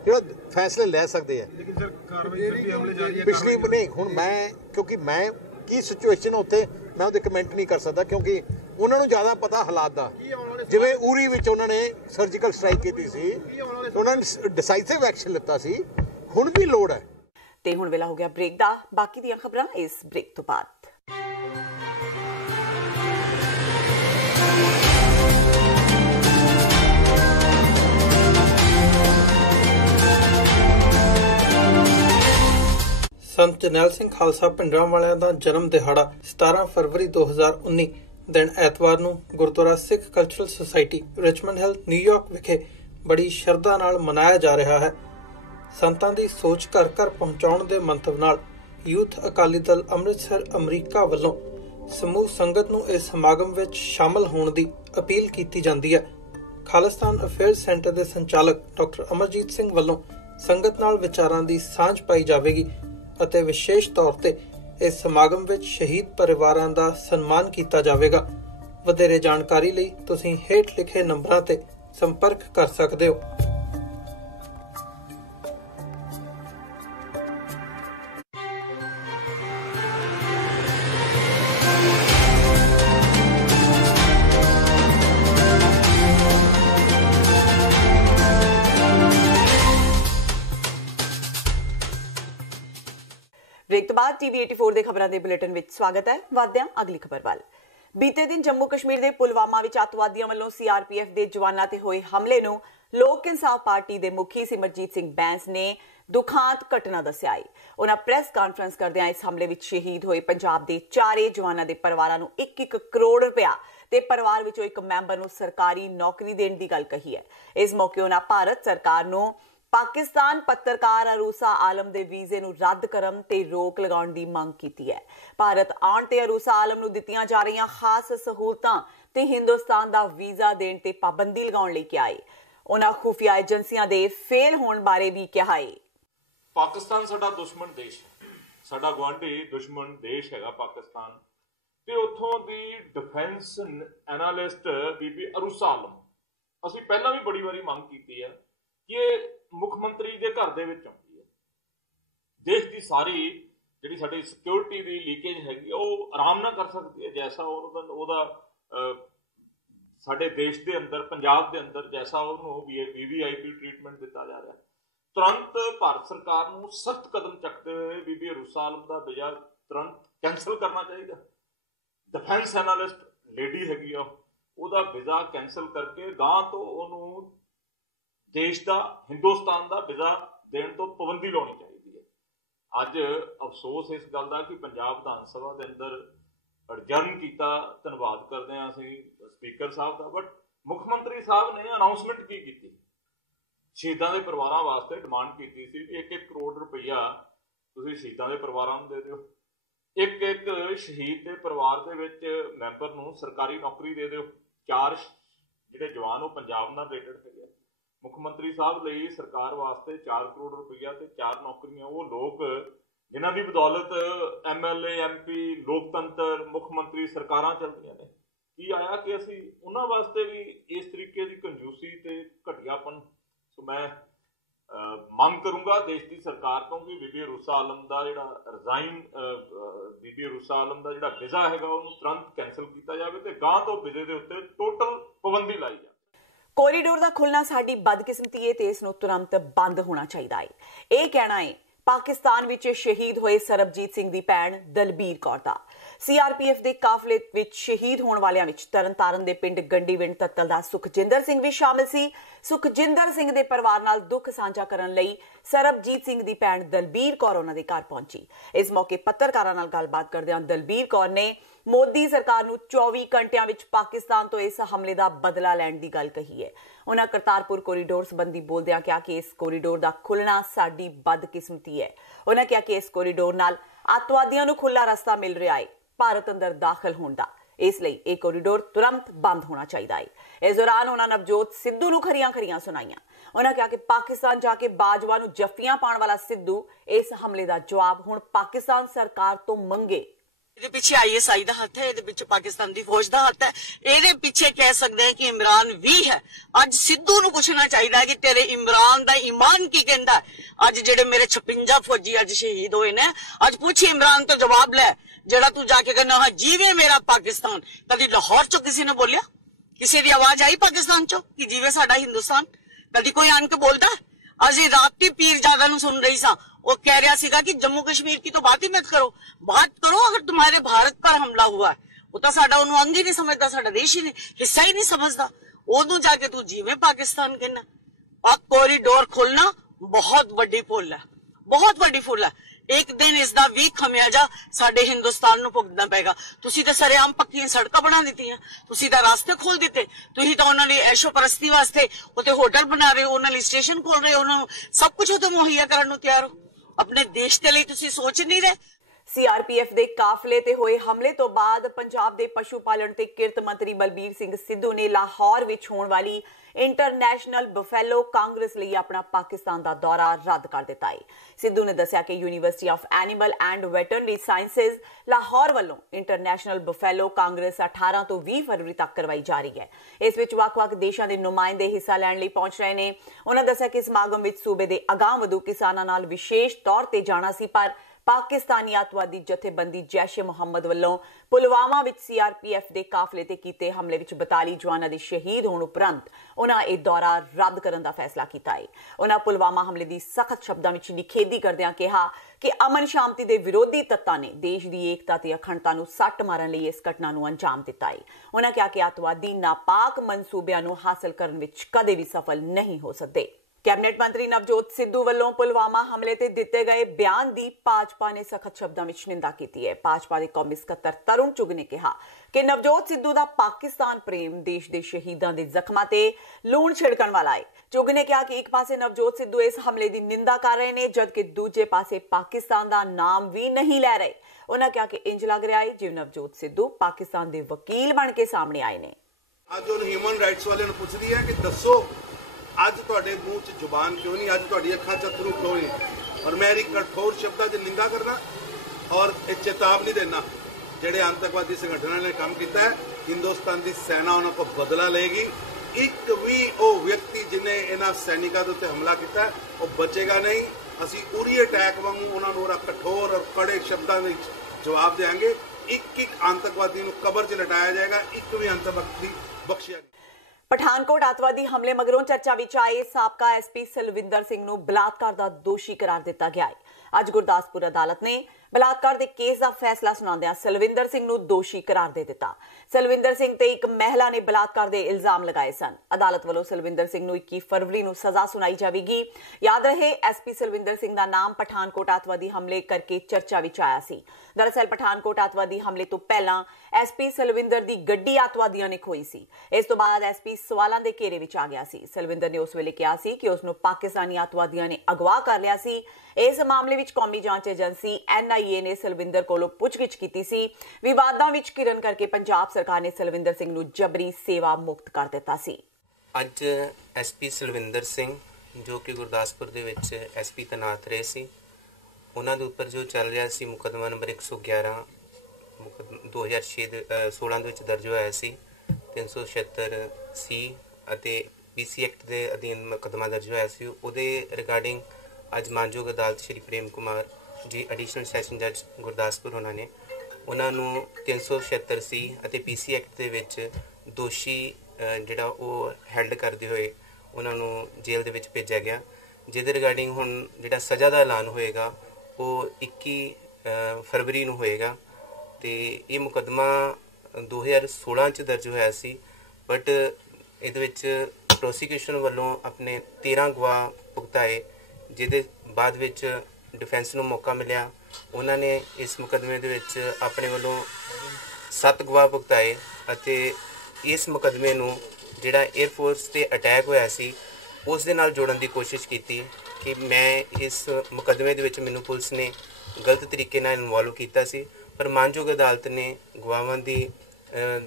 ਜਿਹੜਾ ਫੈਸਲੇ ਲੈ ਸਕਦੇ ਆ। ਲੇਕਿਨ ਸਰ ਕਾਰਵਾਈ ਫਿਰ ਵੀ ਹਮਲੇ ਜਾਰੀ ਹੈ। ਪਿਛਲੀ ਨਹੀਂ ਹੁਣ ਮੈਂ ਕਿਉਂਕਿ ਮੈਂ ਕੀ ਸਿਚੁਏਸ਼ਨ ਉੱਥੇ ਮੈਂ ਉਹਦੇ ਕਮੈਂਟ ਨਹੀਂ ਕਰ ਸਕਦਾ, ਕਿਉਂਕਿ ਉਹਨਾਂ ਨੂੰ ਜ਼ਿਆਦਾ ਪਤਾ ਹਾਲਾਤ ਦਾ। ਜਿਵੇਂ ਉਰੀ ਵਿੱਚ ਉਹਨਾਂ ਨੇ ਸਰਜੀਕਲ ਸਟ੍ਰਾਈਕ ਕੀਤੀ ਸੀ, ਉਹਨਾਂ ਨੇ ਡਿਸਾਈਸਿਵ ਐਕਸ਼ਨ ਲਿੱਤਾ ਸੀ, ਹੁਣ ਵੀ ਲੋੜ ਹੈ। ਤੇ ਹੁਣ ਵੇਲਾ ਹੋ ਗਿਆ ਬ੍ਰੇਕ ਦਾ। ਬਾਕੀ ਦੀਆਂ ਖਬਰਾਂ ਇਸ ਬ੍ਰੇਕ ਤੋਂ ਬਾਅਦ। ਸੰਤ ਜਰਨੈਲ ਸਿੰਘ ਖਾਲਸਾ ਭਿੰਡਰਾਂਵਾਲਿਆਂ ਦਾ ਜਨਮ ਦਿਹਾੜਾ 17 ਫਰਵਰੀ 2019 ਦਿਨ ਐਤਵਾਰ ਨੂੰ ਗੁਰਦੁਆਰਾ ਸਿੱਖ ਕਲਚਰਲ ਸੁਸਾਇਟੀ ਰਿਚਮੰਡ ਹਿਲ ਨਿਊਯਾਰਕ ਵਿਖੇ ਬੜੀ ਸ਼ਰਧਾ ਨਾਲ ਮਨਾਇਆ ਜਾ ਰਿਹਾ ਹੈ। ਸੰਤਾਂ ਦੀ ਸੋਚ ਘਰ ਘਰ ਪਹੁੰਚਾਉਣ ਦੇ ਮੰਤਵ ਨਾਲ ਯੂਥ ਅਕਾਲੀ ਦਲ ਅੰਮ੍ਰਿਤਸਰ ਅਮਰੀਕਾ ਵੱਲੋਂ ਸਮੂਹ ਸੰਗਤ ਨੂੰ ਇਸ ਸਮਾਗਮ ਵਿੱਚ ਸ਼ਾਮਲ ਹੋਣ ਦੀ ਅਪੀਲ ਕੀਤੀ ਜਾਂਦੀ ਹੈ। ਖਾਲਿਸਤਾਨ ਅਫੇਅਰਸ ਸੈਂਟਰ ਦੇ ਸੰਚਾਲਕ ਡਾਕਟਰ ਅਮਰਜੀਤ ਸਿੰਘ ਵੱਲੋਂ ਸੰਗਤ ਨਾਲ ਵਿਚਾਰਾਂ ਦੀ ਸਾਂਝ ਪਾਈ ਜਾਵੇਗੀ ਅਤੇ ਵਿਸ਼ੇਸ਼ ਤੌਰ ਤੇ ਇਸ ਸਮਾਗਮ ਵਿੱਚ ਸ਼ਹੀਦ ਪਰਿਵਾਰਾਂ ਦਾ ਸਨਮਾਨ ਕੀਤਾ ਜਾਵੇਗਾ। ਵਧੇਰੇ ਜਾਣਕਾਰੀ ਲਈ ਤੁਸੀਂ ਹੇਠ ਲਿਖੇ ਨੰਬਰਾਂ ਤੇ ਸੰਪਰਕ ਕਰ ਸਕਦੇ ਹੋ। ब्रेक तो बाद टीवी 84 ਦੇ ਖਬਰਾਂ ਦੇ ਬੁਲੇਟਿਨ ਵਿੱਚ ਸਵਾਗਤ ਹੈ। ਵਧਦੇ ਹਾਂ ਅਗਲੀ ਖਬਰ ਵੱਲ। ਬੀਤੇ ਦਿਨ ਜੰਮੂ ਕਸ਼ਮੀਰ ਦੇ ਪੁਲਵਾਮਾ ਵਿੱਚ ਅੱਤਵਾਦੀਆਂ ਵੱਲੋਂ ਸੀਆਰਪੀਐਫ ਦੇ ਜਵਾਨਾਂ ਤੇ ਹੋਏ ਹਮਲੇ ਨੂੰ ਲੋਕ ਇਨਸਾਫ ਪਾਰਟੀ ਦੇ ਮੁਖੀ ਸਿਮਰਜੀਤ ਸਿੰਘ ਬੈਂਸ ਨੇ ਦੁਖਾਂਤ ਘਟਨਾ ਦੱਸਿਆ ਹੈ। ਉਹਨਾਂ ਪ੍ਰੈਸ ਕਾਨਫਰੰਸ ਕਰਦਿਆਂ ਇਸ ਹਮਲੇ ਵਿੱਚ ਸ਼ਹੀਦ ਹੋਏ ਪੰਜਾਬ ਦੇ 4 ਜਵਾਨਾਂ ਦੇ ਪਰਿਵਾਰਾਂ ਨੂੰ 1-1 ਕਰੋੜ ਰੁਪਇਆ ਤੇ ਪਰਿਵਾਰ ਵਿੱਚੋਂ ਇੱਕ ਮੈਂਬਰ ਨੂੰ ਸਰਕਾਰੀ ਨੌਕਰੀ ਦੇਣ ਦੀ ਗੱਲ ਕਹੀ ਹੈ। ਇਸ ਮੌਕੇ ਉਹਨਾਂ ਭਾਰਤ ਸਰਕਾਰ ਨੂੰ ਪਾਕਿਸਤਾਨ ਪੱਤਰਕਾਰ ਅਰੂਸਾ ਆਲਮ ਦੇ ਵੀਜ਼ੇ ਨੂੰ ਰੱਦ ਕਰਨ ਤੇ ਰੋਕ ਲਗਾਉਣ ਦੀ ਮੰਗ ਕੀਤੀ ਹੈ। ਭਾਰਤ ਆਉਣ ਤੇ ਅਰੂਸਾ ਆਲਮ ਨੂੰ ਦਿੱਤੀਆਂ ਜਾ ਰਹੀਆਂ ਖਾਸ ਸਹੂਲਤਾਂ ਤੇ ਹਿੰਦੁਸਤਾਨ ਦਾ ਵੀਜ਼ਾ ਦੇਣ ਤੇ ਪਾਬੰਦੀ ਲਗਾਉਣ ਲਈ ਕਿਹਾ ਹੈ। ਉਹਨਾਂ ਖੁਫੀਆ ਏਜੰਸੀਆਂ ਦੇ ਫੇਲ ਹੋਣ ਬਾਰੇ ਵੀ ਕਿਹਾ ਹੈ। ਪਾਕਿਸਤਾਨ ਸਾਡਾ ਦੁਸ਼ਮਣ ਦੇਸ਼ ਹੈ, ਸਾਡਾ ਗੁਆਂਢੀ ਦੁਸ਼ਮਣ ਦੇਸ਼ ਹੈਗਾ ਪਾਕਿਸਤਾਨ, ਤੇ ਉੱਥੋਂ ਦੀ ਡਿਫੈਂਸ ਐਨਾਲਿਸਟ ਬੀਬੀ ਅਰੂਸਾ ਆਲਮ ਅਸੀਂ ਪਹਿਲਾਂ ਵੀ ਬੜੀ ਵਾਰੀ ਮੰਗ ਕੀਤੀ ਹੈ ਕਿ ਮੁੱਖ ਮੰਤਰੀ ਦੇ ਘਰ ਦੇ ਵਿੱਚ ਆਉਂਦੀ ਹੈ। ਦੇਸ਼ ਦੀ ਸਾਰੀ ਜਿਹੜੀ ਸਾਡੀ ਸਿਕਿਉਰਿਟੀ ਦੀ ਲੀਕੇਜ ਹੈਗੀ ਉਹ ਆਰਾਮ ਨਾਲ ਕਰ ਸਕਦੀ ਹੈ, ਜੈਸਾ ਉਹਦਾ ਸਾਡੇ ਦੇਸ਼ ਦੇ ਅੰਦਰ ਪੰਜਾਬ ਦੇ ਅੰਦਰ ਜੈਸਾ ਉਹਨੂੰ VVIP ਟ੍ਰੀਟਮੈਂਟ ਦਿੱਤਾ ਜਾ ਰਿਹਾ। ਤੁਰੰਤ ਭਾਰਤ ਸਰਕਾਰ ਨੂੰ ਸਖਤ ਕਦਮ ਚੱਕਦੇ ਹੋਏ ਬੀਬੀ ਅਰੂਸਾ ਆਲਮ ਦਾ ਵੀਜ਼ਾ ਤੁਰੰਤ ਕੈਂਸਲ ਕਰਨਾ ਚਾਹੀਦਾ। ਡਿਫੈਂਸ ਐਨਾਲਿਸਟ ਲੇਡੀ ਹੈਗੀ ਆ, ਉਹਦਾ ਵੀਜ਼ਾ ਕੈਂਸਲ ਕਰਕੇ ਗਾਂ ਤੋਂ ਉਹਨੂੰ ਦੇਸ਼ ਦਾ ਹਿੰਦੁਸਤਾਨ ਦਾ ਵੀਜ਼ਾ ਦੇਣ ਤੋਂ ਪਾਬੰਦੀ ਲਾਉਣੀ ਚਾਹੀਦੀ ਹੈ। ਅੱਜ ਅਫਸੋਸ ਇਸ ਗੱਲ ਦਾ ਕਿ ਪੰਜਾਬ ਵਿਧਾਨ ਸਭਾ ਦੇ ਅੰਦਰ ਅਡਜਰਨ ਕੀਤਾ, ਧੰਨਵਾਦ ਕਰਦੇ ਹਾਂ ਅਸੀਂ ਸਪੀਕਰ ਸਾਹਿਬ ਦਾ, ਬਟ ਮੁੱਖ ਮੰਤਰੀ ਸਾਹਿਬ ਨੇ ਅਨਾਉਂਸਮੈਂਟ ਕੀ ਕੀਤੀ, ਸ਼ਹੀਦਾਂ ਦੇ ਪਰਿਵਾਰਾਂ ਵਾਸਤੇ ਡਿਮਾਂਡ ਕੀਤੀ ਸੀ ਕਿ 1-1 ਕਰੋੜ ਰੁਪਈਆ ਤੁਸੀਂ ਸ਼ਹੀਦਾਂ ਦੇ ਪਰਿਵਾਰਾਂ ਨੂੰ ਦੇ ਦਿਓ, ਇੱਕ ਸ਼ਹੀਦ ਦੇ ਪਰਿਵਾਰ ਦੇ ਵਿੱਚ ਮੈਂਬਰ ਨੂੰ ਸਰਕਾਰੀ ਨੌਕਰੀ ਦੇ ਦਿਓ। 4 ਜਿਹੜੇ ਜਵਾਨ ਉਹ ਪੰਜਾਬ ਨਾਲ ਰਿਲੇਟਡ ਹੈਗੇ। ਮੁੱਖ ਮੰਤਰੀ ਸਾਹਿਬ ਲਈ ਸਰਕਾਰ ਵਾਸਤੇ 4 ਕਰੋੜ ਰੁਪਈਆ ਤੇ 4 ਨੌਕਰੀਆਂ, ਉਹ ਲੋਕ ਜਿਨ੍ਹਾਂ ਦੀ ਬਦੌਲਤ MLA MP ਲੋਕਤੰਤਰ ਮੁੱਖ ਮੰਤਰੀ ਸਰਕਾਰਾਂ ਚੱਲਦੀਆਂ ਨੇ। ਕੀ ਆਇਆ ਕਿ ਅਸੀਂ ਉਹਨਾਂ ਵਾਸਤੇ ਵੀ ਇਸ ਤਰੀਕੇ ਦੀ ਕੰਜੂਸੀ ਤੇ ਘਟੀਆਪਨ। ਸੋ ਮੈਂ ਮੰਗ ਕਰੂੰਗਾ ਦੇਸ਼ ਦੀ ਸਰਕਾਰ ਤੋਂ ਕਿ ਬੀਬੀ ਅਰੂਸਾ ਆਲਮ ਦਾ ਜਿਹੜਾ ਵੀਜ਼ਾ ਹੈਗਾ ਉਹਨੂੰ ਤੁਰੰਤ ਕੈਂਸਲ ਕੀਤਾ ਜਾਵੇ ਤੇ ਗਾਂ ਤੋਂ ਵੀਜ਼ੇ ਦੇ ਉੱਤੇ ਟੋਟਲ ਪਾਬੰਦੀ ਲਾਈ ਜਾਵੇ। ਕੋਰੀਡੋਰ ਦਾ ਖੁੱਲਣਾ ਸਾਡੀ ਬਦਕਿਸਮਤੀ ਹੈ ਤੇ ਇਸ ਨੂੰ ਤੁਰੰਤ ਬੰਦ ਹੋਣਾ ਚਾਹੀਦਾ ਹੈ। ਇਹ ਕਹਿਣਾ ਹੈ ਪਾਕਿਸਤਾਨ ਵਿੱਚ ਸ਼ਹੀਦ ਹੋਏ ਸਰਬਜੀਤ ਸਿੰਘ ਦੀ ਭੈਣ ਦਲਬੀਰ ਕੌਰ ਦਾ। ਸੀਆਰਪੀਐਫ ਦੇ ਕਾਫਲੇ ਵਿੱਚ ਸ਼ਹੀਦ ਹੋਣ ਵਾਲਿਆਂ ਵਿੱਚ ਤਰਨਤਾਰਨ ਦੇ ਪਿੰਡ ਗੰਡੀਵਿੰਡ ਤੱਤਲ ਦਾ ਸੁਖਜਿੰਦਰ ਸਿੰਘ ਵੀ ਸ਼ਾਮਿਲ ਸੀ। ਸੁਖਜਿੰਦਰ ਸਿੰਘ ਦੇ ਪਰਿਵਾਰ ਨਾਲ ਦੁੱਖ ਸਾਂਝਾ ਕਰਨ ਲਈ ਸਰਬਜੀਤ ਸਿੰਘ ਦੀ ਭੈਣ ਦਲਬੀਰ ਕੌਰ ਉਹਨਾਂ ਦੇ ਘਰ ਪਹੁੰਚੀ। ਇਸ ਮੌਕੇ ਪੱਤਰਕਾਰਾਂ ਨਾਲ ਗੱਲਬਾਤ ਕਰਦਿਆਂ ਦਲਬੀਰ ਕੌਰ ਨੇ ਮੋਦੀ ਸਰਕਾਰ ਨੂੰ 24 ਘੰਟਿਆਂ ਵਿੱਚ ਪਾਕਿਸਤਾਨ ਤੋਂ ਇਸ ਹਮਲੇ ਦਾ ਬਦਲਾ ਲੈਣ ਦੀ ਗੱਲ ਕਹੀ ਹੈ। ਉਹਨਾਂ ਕਰਤਾਰਪੁਰ ਕੋਰੀਡੋਰ ਸੰਬੰਧੀ ਬੋਲਦਿਆਂ ਕਿਹਾ ਕਿ ਇਸ ਕੋਰੀਡੋਰ ਦਾ ਖੁੱਲਣਾ ਸਾਡੀ ਬਦਕਿਸਮਤੀ ਹੈ। ਉਹਨਾਂ ਕਿਹਾ ਕਿ ਇਸ ਕੋਰੀਡੋਰ ਨਾਲ ਅੱਤਵਾਦੀਆਂ ਨੂੰ ਖੁੱਲ੍ਹਾ ਰਸਤਾ ਮਿਲ ਰਿਹਾ ਹੈ ਭਾਰਤ ਅੰਦਰ ਦਾਖਲ ਹੋਣ ਦਾ, ਇਸ ਲਈ ਇਹ ਕੋਰੀਡੋਰ ਤੁਰੰਤ ਬੰਦ ਹੋਣਾ ਚਾਹੀਦਾ ਹੈ। ਇਸ ਦੌਰਾਨ ਉਹਨਾਂ ਨਵਜੋਤ ਸਿੱਧੂ ਨੂੰ ਖਰੀਆਂ ਸੁਣਾਈਆਂ। ਉਹਨਾਂ ਕਿਹਾ ਕਿ ਪਾਕਿਸਤਾਨ ਜਾ ਕੇ ਬਾਜਵਾ ਨੂੰ ਜੱਫੀਆਂ ਪਾਉਣ ਵਾਲਾ ਸਿੱਧੂ ਇਸ ਹਮਲੇ ਦਾ ਜਵਾਬ ਹੁਣ ਪਾਕਿਸਤਾਨ ਸਰਕਾਰ ਤੋਂ ਮੰਗੇ। ਇਹਦੇ ਪਿੱਛੇ ISI ਦਾ ਹੱਥ ਹੈ, ਇਹਦੇ ਪਿੱਛੇ ਪਾਕਿਸਤਾਨ ਦੀ ਫੌਜ ਦਾ ਹੱਥ ਹੈ, ਇਹਦੇ ਪਿੱਛੇ ਕਹਿ ਸਕਦੇ ਹਾਂ ਕਿ ਇਮਰਾਨ ਵੀ ਹੈ। ਅੱਜ ਸਿੱਧੂ ਨੂੰ ਪੁੱਛਣਾ ਚਾਹੀਦਾ ਹੈ ਕਿ ਤੇਰੇ ਇਮਰਾਨ ਦਾ ਈਮਾਨ ਕੀ ਕਹਿੰਦਾ। ਅੱਜ ਜਿਹੜੇ ਮੇਰੇ 56 ਫੌਜੀ ਅੱਜ ਸ਼ਹੀਦ ਹੋਏ ਨੇ, ਅੱਜ ਪੁੱਛ ਇਮਰਾਨ ਤੋਂ ਜਵਾਬ ਲੈ। ਜਿਹੜਾ ਤੂੰ ਜਾ ਕੇ ਕਹਿੰਦਾ ਜੀਵੇ ਮੇਰਾ ਪਾਕਿਸਤਾਨ, ਕਦੀ ਲਾਹੌਰ ਚੋਂ ਕਿਸੇ ਨੇ ਬੋਲਿਆ? ਕਿਸੇ ਦੀ ਆਵਾਜ਼ ਆਈ ਪਾਕਿਸਤਾਨ ਚੋਂ ਕਿ ਜੀਵੇ ਸਾਡਾ ਹਿੰਦੁਸਤਾਨ? ਕਦੀ ਕੋਈ ਆਣ ਕੇ ਬੋਲਦਾ? ਅਸੀਂ ਰਾਤੀ ਪੀਰਜ਼ਾਦਾ ਨੂੰ ਸੁਣ ਰਹੀ ਸਾਂ, वो कह रहा सीगा कि जम्मू कश्मीर की तो बात ही मत करो, बात करो अगर तुम्हारे भारत पर हमला हुआ है। वो तो साडा उन्होंने अंग ही नहीं समझता, साडा देश ही नहीं, हिस्सा ही नहीं समझता। उदू जाके तू जिवें पाकिस्तान कहना। और कॉरीडोर खोलना बहुत बड़ी भुल है, बहुत बड़ी भुल है। ਇੱਕ ਦਿਨ ਇਸ ਦਾ ਵੀ ਖਮਿਆਜਾ ਸਾਡੇ ਹਿੰਦੁਸਤਾਨ ਨੂੰ ਭੁਗਤਣਾ ਪਏਗਾ। ਤੁਸੀਂ ਤਾਂ ਸਰੇਆਮ ਪੱਕੀਆਂ ਸੜਕਾਂ ਬਣਾ ਦਿੱਤੀਆਂ, ਤੁਸੀਂ ਤਾਂ ਰਾਸਤੇ ਖੋਲ ਦਿੱਤੇ, ਤੁਸੀਂ ਤਾਂ ਉਹਨਾਂ ਲਈ ਐਸ਼ੋ ਪ੍ਰਸਤੀ ਵਾਸਤੇ ਉੱਥੇ ਹੋਟਲ ਬਣਾ ਰਹੇ ਹੋ, ਉਹਨਾਂ ਲਈ ਸਟੇਸ਼ਨ ਖੋਲ ਰਹੇ ਹੋ, ਉਹਨਾਂ ਨੂੰ ਸਭ ਕੁਝ ਉਹ ਮੁਹੱਈਆ ਕਰਨ ਨੂੰ ਤਿਆਰ ਹੋ। ਆਪਣੇ ਦੇਸ਼ ਦੇ ਲਈ ਤੁਸੀਂ ਸੋਚ ਨਹੀਂ ਰਹੇ। ਸੀਆਰਪੀਐਫ ਦੇ ਕਾਫਲੇ ਤੇ ਹੋਏ ਹਮਲੇ ਤੋਂ ਬਾਅਦ ਪੰਜਾਬ ਦੇ ਪਸ਼ੂ ਪਾਲਣ ਤੇ ਕਿਰਤ ਮੰਤਰੀ ਬਲਬੀਰ ਸਿੰਘ ਸਿੱਧੂ ਨੇ ਲਾਹੌਰ ਵਿੱਚ ਹੋਣ ਵਾਲੀ ਇੰਟਰਨੈਸ਼ਨਲ ਬਫੈਲੋ ਕਾਂਗਰਸ ਲਈ ਆਪਣਾ ਪਾਕਿਸਤਾਨ ਦਾ ਦੌਰਾ ਰੱਦ ਕਰ ਦਿੱਤਾ ਹੈ। ਸਿੱਧੂ ਨੇ ਦੱਸਿਆ ਕਿ university of animal and veterinary sciences Lahore ਵੱਲੋਂ ਇੰਟਰਨੈਸ਼ਨਲ ਬਫੈਲੋ ਕਾਂਗਰਸ 18 ਤੋਂ 20 ਫਰਵਰੀ ਤੱਕ ਕਰਵਾਈ ਜਾ ਰਹੀ ਹੈ। ਇਸ ਵਿੱਚ ਵੱਖ-ਵੱਖ ਦੇਸ਼ਾਂ ਦੇ ਨੁਮਾਇੰਦੇ ਹਿੱਸਾ ਲੈਣ ਲਈ ਪਹੁੰਚ ਰਹੇ ਨੇ। ਉਹਨਾਂ ਦੱਸਿਆ ਕਿ ਸਮਾਗਮ ਵਿੱਚ ਸੂਬੇ ਦੇ ਅਗਾਂਹ-ਵਧੂ ਕਿਸਾਨਾਂ ਨਾਲ ਵਿਸ਼ੇਸ਼ ਤੌਰ ਤੇ ਜਾਣਾ ਸੀ, ਪਰ ਪਾਕਿਸਤਾਨੀ ਅੱਤਵਾਦੀ ਜਥੇਬੰਦੀ ਜੈਸ਼-ਏ-ਮੁਹੰਮਦ ਵੱਲੋਂ ਪੁਲਵਾਮਾ ਵਿੱਚ ਸੀਆਰਪੀਐਫ ਦੇ ਕਾਫਲੇ ਤੇ ਕੀਤੇ ਹਮਲੇ ਵਿੱਚ 42 ਜਵਾਨਾਂ ਦੇ ਸ਼ਹੀਦ ਹੋਣ ਉਪਰੰਤ ਉਹਨਾਂ ਇਹ ਦੌਰਾ ਰੱਦ ਕਰਨ ਦਾ ਫੈਸਲਾ ਕੀਤਾ ਹੈ। ਉਹਨਾਂ ਪੁਲਵਾਮਾ ਹਮਲੇ ਦੀ ਸਖਤ ਸ਼ਬਦਾਂ ਵਿੱਚ ਨਿਖੇਧੀ ਕਰਦਿਆਂ ਕਿਹਾ ਕਿ ਅਮਨ ਸ਼ਾਂਤੀ ਦੇ ਵਿਰੋਧੀ ਤੱਤਾਂ ਨੇ ਦੇਸ਼ ਦੀ ਏਕਤਾ ਤੇ ਅਖੰਡਤਾ ਨੂੰ ਸੱਟ ਮਾਰਨ ਲਈ ਇਸ ਘਟਨਾ ਨੂੰ ਅੰਜਾਮ ਦਿੱਤਾ ਹੈ। ਉਹਨਾਂ ਕਿਹਾ ਕਿ ਅੱਤਵਾਦੀ ਨਾਪਾਕ ਮਨਸੂਬਿਆਂ ਨੂੰ ਹਾਸਲ ਕਰਨ ਵਿੱਚ ਕਦੇ ਵੀ ਸਫਲ ਨਹੀਂ ਹੋ ਸਕਦੇ। ਕੈਬਨਿਟ ਮੰਤਰੀ ਨਵਜੋਤ ਸਿੱਧੂ ਵੱਲੋਂ ਪੁਲਵਾਮਾ ਹਮਲੇ ਤੇ ਦਿੱਤੇ ਗਏ ਬਿਆਨ ਦੀ ਭਾਜਪਾ ਨੇ ਸਖਤ ਸ਼ਬਦਾਂ ਵਿੱਚ ਨਿੰਦਾ ਕੀਤੀ ਹੈ। ਭਾਜਪਾ ਦੇ ਕੌਮੀ ਸਕੱਤਰ ਤਰੁਣ ਚੁਗ ਨੇ ਕਿਹਾ ਕਿ ਨਵਜੋਤ ਸਿੱਧੂ ਦਾ ਪਾਕਿਸਤਾਨ ਪ੍ਰੇਮ ਦੇਸ਼ ਦੇ ਸ਼ਹੀਦਾਂ ਦੇ ਜ਼ਖਮਾਂ ਤੇ ਲੂਣ ਛਿੜਕਣ ਵਾਲਾ ਹੈ। ਚੁਗ ਨੇ ਕਿਹਾ ਕਿ ਇੱਕ ਪਾਸੇ ਨਵਜੋਤ ਸਿੱਧੂ ਇਸ ਹਮਲੇ ਦੀ ਨਿੰਦਾ ਕਰ ਰਹੇ ਨੇ, ਜਦਕਿ ਦੂਜੇ ਪਾਸੇ ਪਾਕਿਸਤਾਨ ਦਾ ਨਾਮ ਵੀ ਨਹੀਂ ਲੈ ਰਹੇ। ਉਹਨਾਂ ਕਿਹਾ ਕਿ ਇੰਜ ਲੱਗ ਰਿਹਾ ਹੈ ਜਿਵੇਂ ਨਵਜੋਤ ਸਿੱਧੂ ਪਾਕਿਸਤਾਨ ਦੇ ਵਕੀਲ ਬਣ ਕੇ ਸਾਹਮਣੇ ਆਏ ਨੇ। ਅੱਜ ਉਹ ਹਿਊਮਨ ਰਾਈਟਸ ਵਾਲਿਆਂ ਨੂੰ ਪੁੱਛਦੀ ਹੈ ਕਿ ਦੱਸੋ ਅੱਜ ਤੁਹਾਡੇ ਮੂੰਹ 'ਚ ਜ਼ੁਬਾਨ ਕਿਉਂ ਨਹੀਂ, ਅੱਜ ਤੁਹਾਡੀ ਅੱਖਾਂ 'ਚ ਅਥਰੂ ਕਿਉਂ ਨਹੀਂ। ਔਰ ਮੈਂ ਇਹਦੀ ਕਠੋਰ ਸ਼ਬਦਾਂ 'ਚ ਨਿੰਦਾ ਕਰਨਾ ਔਰ ਇਹ ਚੇਤਾਵਨੀ ਦੇਣਾ ਜਿਹੜੇ ਆਤੰਕਵਾਦੀ ਸੰਗਠਨਾਂ ਨੇ ਕੰਮ ਕੀਤਾ ਹੈ, ਹਿੰਦੁਸਤਾਨ ਦੀ ਸੈਨਾ ਉਹਨਾਂ ਕੋਲ ਬਦਲਾ ਲਏਗੀ। ਇੱਕ ਵੀ ਉਹ ਵਿਅਕਤੀ ਜਿਹਨੇ ਇਹਨਾਂ ਸੈਨਿਕਾਂ ਦੇ ਉੱਤੇ ਹਮਲਾ ਕੀਤਾ ਉਹ ਬਚੇਗਾ ਨਹੀਂ। ਅਸੀਂ ਉਰੀ ਅਟੈਕ ਵਾਂਗੂ ਉਹਨਾਂ ਨੂੰ ਕਠੋਰ ਔਰ ਕੜੇ ਸ਼ਬਦਾਂ ਵਿੱਚ ਜਵਾਬ ਦੇਵਾਂਗੇ। ਇੱਕ ਆਤੰਕਵਾਦੀ ਨੂੰ ਕਬਰ 'ਚ ਲਟਾਇਆ ਜਾਏਗਾ, ਇੱਕ ਵੀ ਆਤੰਕਵਾਦੀ ਬਖਸ਼ਿਆ ਨਹੀਂ। ਪਠਾਨਕੋਟ ਅੱਤਵਾਦੀ ਹਮਲੇ ਮਗਰੋਂ ਚਰਚਾ ਵਿੱਚ ਆਏ ਸਾਬਕਾ ਐਸਪੀ ਸਲਵਿੰਦਰ ਸਿੰਘ ਨੂੰ ਬਲਾਤਕਾਰ ਦਾ ਦੋਸ਼ੀ ਕਰਾਰ ਦਿੱਤਾ ਗਿਆ ਹੈ। ਅੱਜ ਗੁਰਦਾਸਪੁਰ ਅਦਾਲਤ ਨੇ ਬਲਾਤਕਾਰ ਦੇ ਕੇਸ ਦਾ ਫੈਸਲਾ ਸੁਣਾਉਂਦਿਆਂ ਸਲਵਿੰਦਰ ਸਿੰਘ ਨੂੰ ਦੋਸ਼ੀ ਕਰਾਰ ਦੇ ਦਿੱਤਾ। ਸਲਵਿੰਦਰ ਸਿੰਘ ਤੇ ਇੱਕ ਮਹਿਲਾ ਨੇ ਬਲਾਤਕਾਰ ਦੇ ਇਲਜ਼ਾਮ ਲਗਾਏ ਸਨ। ਅਦਾਲਤ ਵੱਲੋਂ ਸਲਵਿੰਦਰ ਸਿੰਘ ਨੂੰ 21 ਫਰਵਰੀ ਨੂੰ ਸਜ਼ਾ ਸੁਣਾਈ ਜਾਵੇਗੀ। ਯਾਦ ਰਹੇ ਐਸਪੀ ਸਲਵਿੰਦਰ ਸਿੰਘ ਦਾ ਨਾਮ ਪਠਾਨਕੋਟ ਅੱਤਵਾਦੀ ਹਮਲੇ ਕਰਕੇ ਚਰਚਾ ਵਿੱਚ ਆਇਆ ਸੀ। ਦਰਅਸਲ ਪਠਾਨਕੋਟ ਅੱਤਵਾਦੀ ਹਮਲੇ ਤੋਂ ਪਹਿਲਾਂ ਐਸਪੀ ਸਲਵਿੰਦਰ ਦੀ ਗੱਡੀ ਅੱਤਵਾਦੀਆਂ ਨੇ ਖੋਈ ਸੀ। ਇਸ ਤੋਂ ਬਾਅਦ ਐਸਪੀ ਸਵਾਲਾਂ ਦੇ ਘੇਰੇ ਵਿੱਚ ਆ ਗਿਆ ਸੀ। ਸਲਵਿੰਦਰ ਨੇ ਉਸ ਵੇਲੇ ਕਿਹਾ ਸੀ ਕਿ ਉਸ ਨੂੰ ਪਾਕਿਸਤਾਨੀ ਅੱਤਵਾਦੀਆਂ ਨੇ ਅਗਵਾ ਕਰ ਲਿਆ ਸੀ। ਇਸ ਮਾਮਲੇ ਵਿੱਚ ਕੌਮੀ ਜਾਂਚ ਏਜੰਸੀ NIA ਨੇ ਸਲਵਿੰਦਰ ਕੋਲੋਂ ਪੁੱਛਗਿੱਛ ਕੀਤੀ ਸੀ। ਵਿਵਾਦਾਂ ਵਿੱਚ ਘਿਰਨ ਕਰਕੇ ਪੰਜਾਬ ਸਰਕਾਰ ਨੇ ਸਲਵਿੰਦਰ ਸਿੰਘ ਨੂੰ ਜਬਰੀ ਸੇਵਾ ਮੁਕਤ ਕਰ ਦਿੱਤਾ ਸੀ। ਅੱਜ ਐਸਪੀ ਸਲਵਿੰਦਰ ਸਿੰਘ ਜੋ ਕਿ ਗੁਰਦਾਸਪੁਰ ਦੇ ਵਿੱਚ ਐਸਪੀ ਤੈਨਾਤ ਰਹੇ ਸੀ, ਉਹਨਾਂ ਦੇ ਉੱਪਰ ਜੋ ਚੱਲ ਰਿਹਾ ਸੀ ਮੁਕੱਦਮਾ ਨੰਬਰ 111 2016 ਦੇ ਵਿੱਚ ਦਰਜ ਹੋਇਆ ਸੀ। 376 C ਅਤੇ PC ਐਕਟ ਦੇ ਅਧੀਨ ਮੁਕੱਦਮਾ ਦਰਜ ਹੋਇਆ ਸੀ। ਉਹਦੇ ਰਿਗਾਰਡਿੰਗ ਅੱਜ ਮਾਨਯੋਗ ਅਦਾਲਤ ਸ਼੍ਰੀ ਪ੍ਰੇਮ ਕੁਮਾਰ ਜੀ ਐਡੀਸ਼ਨਲ ਸੈਸ਼ਨ ਜੱਜ ਗੁਰਦਾਸਪੁਰ ਉਹਨਾਂ ਨੂੰ 376 C ਅਤੇ PC ਐਕਟ ਦੇ ਵਿੱਚ ਦੋਸ਼ੀ ਜਿਹੜਾ ਉਹ ਹੈਲਡ ਕਰਦੇ ਹੋਏ ਉਹਨਾਂ ਨੂੰ ਜੇਲ੍ਹ ਦੇ ਵਿੱਚ ਭੇਜਿਆ ਗਿਆ, ਜਿਹਦੇ ਰਿਗਾਰਡਿੰਗ ਹੁਣ ਜਿਹੜਾ ਸਜ਼ਾ ਦਾ ਐਲਾਨ ਹੋਏਗਾ ਉਹ 21 ਫਰਵਰੀ ਨੂੰ ਹੋਏਗਾ। ਤੇ ਇਹ ਮੁਕੱਦਮਾ 2016 ਚ ਦਰਜ ਹੋਇਆ ਸੀ, ਬਟ ਇਹਦੇ ਵਿੱਚ ਪ੍ਰੋਸੀਕਿਊਸ਼ਨ ਵੱਲੋਂ ਆਪਣੇ 13 ਗਵਾਹ ਭੁਗਤਾਏ, ਜਿਹਦੇ ਬਾਅਦ ਵਿੱਚ ਡਿਫੈਂਸ ਨੂੰ ਮੌਕਾ ਮਿਲਿਆ। ਉਹਨਾਂ ਨੇ ਇਸ ਮੁਕੱਦਮੇ ਦੇ ਵਿੱਚ ਆਪਣੇ ਵੱਲੋਂ 7 ਗਵਾਹ ਭੁਗਤਾਏ ਅਤੇ ਇਸ ਮੁਕੱਦਮੇ ਨੂੰ ਜਿਹੜਾ 에ਅਰਫੋਰਸ ਤੇ ਅਟੈਕ ਹੋਇਆ ਸੀ ਉਸ ਦੇ ਨਾਲ ਜੋੜਨ ਦੀ ਕੋਸ਼ਿਸ਼ ਕੀਤੀ ਕਿ ਮੈਂ ਇਸ ਮੁਕੱਦਮੇ ਦੇ ਵਿੱਚ ਮੈਨੂੰ ਪੁਲਿਸ ਨੇ ਗਲਤ ਤਰੀਕੇ ਨਾਲ ਇਨਵੋਲਵ ਕੀਤਾ ਸੀ। ਪਰ ਮਾਨਯੋਗ ਅਦਾਲਤ ਨੇ ਗਵਾਹਾਂ ਦੀ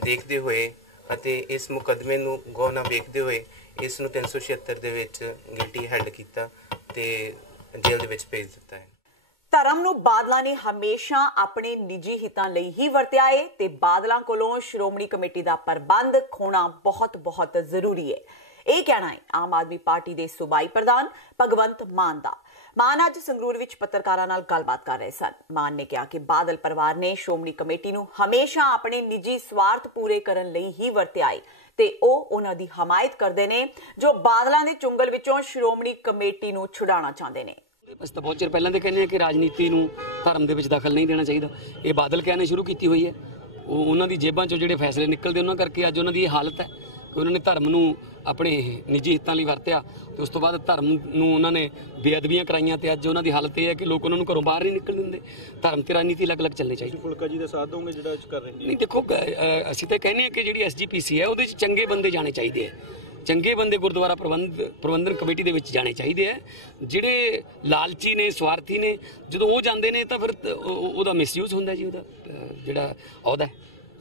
ਦੇਖਦੇ ਹੋਏ ਅਤੇ ਇਸ ਮੁਕੱਦਮੇ ਨੂੰ ਗੌਰ ਨਾਲ ਵੇਖਦੇ ਹੋਏ ਇਸ ਨੂੰ 376 ਦੇ ਵਿੱਚ ਗਿਲਟੀ ਹੈਲਡ ਕੀਤਾ ਤੇ ਜੇਲ੍ਹ ਦੇ ਵਿੱਚ ਭੇਜ ਦਿੱਤਾ ਹੈ। ਧਰਮ ਨੂੰ ਬਾਦਲਾਂ ਨੇ ਹਮੇਸ਼ਾ ਆਪਣੇ ਨਿੱਜੀ ਹਿੱਤਾਂ ਲਈ ਹੀ ਵਰਤਿਆ ਹੈ ਤੇ ਬਾਦਲਾਂ ਕੋਲੋਂ ਸ਼੍ਰੋਮਣੀ ਕਮੇਟੀ ਦਾ ਪ੍ਰਬੰਧ ਖੋਣਾ ਬਹੁਤ ਜ਼ਰੂਰੀ ਹੈ। ਇਹ ਕਹਿਣਾ ਹੈ ਆਮ ਆਦਮੀ ਪਾਰਟੀ ਦੇ ਸੂਬਾਈ ਪ੍ਰਧਾਨ ਭਗਵੰਤ ਮਾਨ ਦਾ। ਮਾਨ ਅੱਜ ਸੰਗਰੂਰ ਵਿੱਚ ਪੱਤਰਕਾਰਾਂ ਨਾਲ ਗੱਲਬਾਤ ਕਰ ਰਹੇ ਸਨ। ਮਾਨ ਨੇ ਕਿਹਾ ਕਿ ਬਾਦਲ ਪਰਿਵਾਰ ਨੇ ਸ਼੍ਰੋਮਣੀ ਕਮੇਟੀ ਨੂੰ ਹਮੇਸ਼ਾ ਆਪਣੇ ਨਿੱਜੀ ਸਵਾਰਥ ਪੂਰੇ ਕਰਨ ਲਈ ਹੀ ਵਰਤਿਆ ਹੈ ਤੇ ਉਹ ਉਹਨਾਂ ਦੀ ਹਮਾਇਤ ਕਰਦੇ ਨੇ ਜੋ ਬਾਦਲਾਂ ਦੇ ਚੁੰਗਲ ਵਿੱਚੋਂ ਸ਼੍ਰੋਮਣੀ ਕਮੇਟੀ ਨੂੰ ਛੁਡਾਉਣਾ ਚਾਹੁੰਦੇ ਨੇ। ਅਸੀਂ ਤਾਂ ਬਹੁਤ ਚਿਰ ਪਹਿਲਾਂ ਦੇ ਕਹਿੰਦੇ ਹਾਂ ਕਿ ਰਾਜਨੀਤੀ ਨੂੰ ਧਰਮ ਦੇ ਵਿੱਚ ਦਖਲ ਨਹੀਂ ਦੇਣਾ ਚਾਹੀਦਾ। ਇਹ ਬਾਦਲ ਕਹਿਣੇ ਸ਼ੁਰੂ ਕੀਤੀ ਹੋਈ ਹੈ। ਉਹਨਾਂ ਦੀ ਜੇਬਾਂ 'ਚੋਂ ਜਿਹੜੇ ਫੈਸਲੇ ਨਿਕਲਦੇ ਉਹਨਾਂ ਕਰਕੇ ਅੱਜ ਉਹਨਾਂ ਦੀ ਇਹ ਹਾਲਤ ਹੈ। ਕਿ ਉਹਨਾਂ ਨੇ ਧਰਮ ਨੂੰ ਆਪਣੇ ਨਿੱਜੀ ਹਿੱਤਾਂ ਲਈ ਵਰਤਿਆ ਤੇ ਉਸ ਤੋਂ ਬਾਅਦ ਧਰਮ ਨੂੰ ਉਹਨਾਂ ਨੇ ਬੇਅਦਬੀਆਂ ਕਰਾਈਆਂ ਤੇ ਅੱਜ ਉਹਨਾਂ ਦੀ ਹਾਲਤ ਇਹ ਹੈ ਕਿ ਲੋਕ ਉਹਨਾਂ ਨੂੰ ਘਰੋਂ ਬਾਹਰ ਨਹੀਂ ਨਿਕਲਣ ਦਿੰਦੇ। ਧਰਮ ਤੇ ਰਾਜਨੀਤੀ ਅਲੱਗ-ਅਲੱਗ ਚੱਲਣੇ ਚਾਹੀਦੇ। ਫੁਲਕਾ ਜੀ ਦਾ ਸਾਥ ਦੋਗੇ ਜਿਹੜਾ ਕਰ ਰਹੇ ਨੇ? ਨਹੀਂ ਦੇਖੋ, ਅਸੀਂ ਤਾਂ ਕਹਿੰਦੇ ਹਾਂ ਕਿ ਜਿਹੜੀ SGPC ਹੈ ਉਹਦੇ 'ਚ ਚੰਗੇ ਬੰਦੇ ਜਾਣੇ ਚਾਹੀਦੇ ਹੈ। ਚੰਗੇ ਬੰਦੇ ਗੁਰਦੁਆਰਾ ਪ੍ਰਬੰਧਨ ਕਮੇਟੀ ਦੇ ਵਿੱਚ ਜਾਣੇ ਚਾਹੀਦੇ ਹੈ। ਜਿਹੜੇ ਲਾਲਚੀ ਨੇ, ਸਵਾਰਥੀ ਨੇ, ਜਦੋਂ ਉਹ ਜਾਂਦੇ ਨੇ ਤਾਂ ਫਿਰ ਉਹਦਾ ਮਿਸਯੂਜ਼ ਹੁੰਦਾ ਜੀ, ਉਹਦਾ ਜਿਹੜਾ ਅਹੁਦਾ ਹੈ।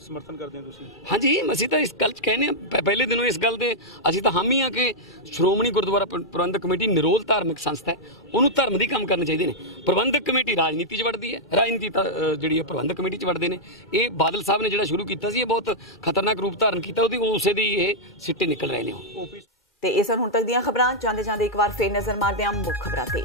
ਸਮਰਥਨ ਕਰਦੇ ਹੋ ਤੁਸੀਂ? ਹਾਂਜੀ, ਅਸੀਂ ਤਾਂ ਇਸ ਗੱਲ 'ਚ ਕਹਿੰਦੇ ਹਾਂ ਪਹਿਲੇ ਦਿਨੋਂ ਇਸ ਗੱਲ ਦੇ ਅਸੀਂ ਤਾਂ ਹਾਮੀ ਹਾਂ ਕਿ ਸ਼੍ਰੋਮਣੀ ਗੁਰਦੁਆਰਾ ਪ੍ਰਬੰਧਕ ਕਮੇਟੀ ਨਿਰੋਲ ਧਾਰਮਿਕ ਸੰਸਥਾ ਹੈ, ਉਹਨੂੰ ਧਰਮ ਦੀ ਕੰਮ ਕਰਨੇ ਚਾਹੀਦੇ ਨੇ। ਪ੍ਰਬੰਧਕ ਕਮੇਟੀ ਰਾਜਨੀਤੀ 'ਚ ਵੜਦੀ ਹੈ, ਰਾਜਨੀਤੀ ਤਾਂ ਜਿਹੜੀ ਹੈ ਪ੍ਰਬੰਧਕ ਕਮੇਟੀ 'ਚ ਵੜਦੇ ਨੇ। ਇਹ ਬਾਦਲ ਸਾਹਿਬ ਨੇ ਜਿਹੜਾ ਸ਼ੁਰੂ ਕੀਤਾ ਸੀ ਇਹ ਬਹੁਤ ਖਤਰਨਾਕ ਰੂਪ ਧਾਰਨ ਕੀਤਾ, ਉਹਦੀ ਉਸੇ ਦੀ ਇਹ ਸਿੱਟੇ ਨਿਕਲ ਰਹੇ ਨੇ। ਤੇ ਇਹ ਸਨ ਹੁਣ ਤੱਕ ਦੀਆਂ ਖਬਰਾਂ। ਜਾਂਦੇ ਇੱਕ ਵਾਰ ਫੇਰ ਨਜ਼ਰ ਮਾਰਦੇ ਹਾਂ ਮੁੱਖ ਖਬਰਾਂ ਤੇ।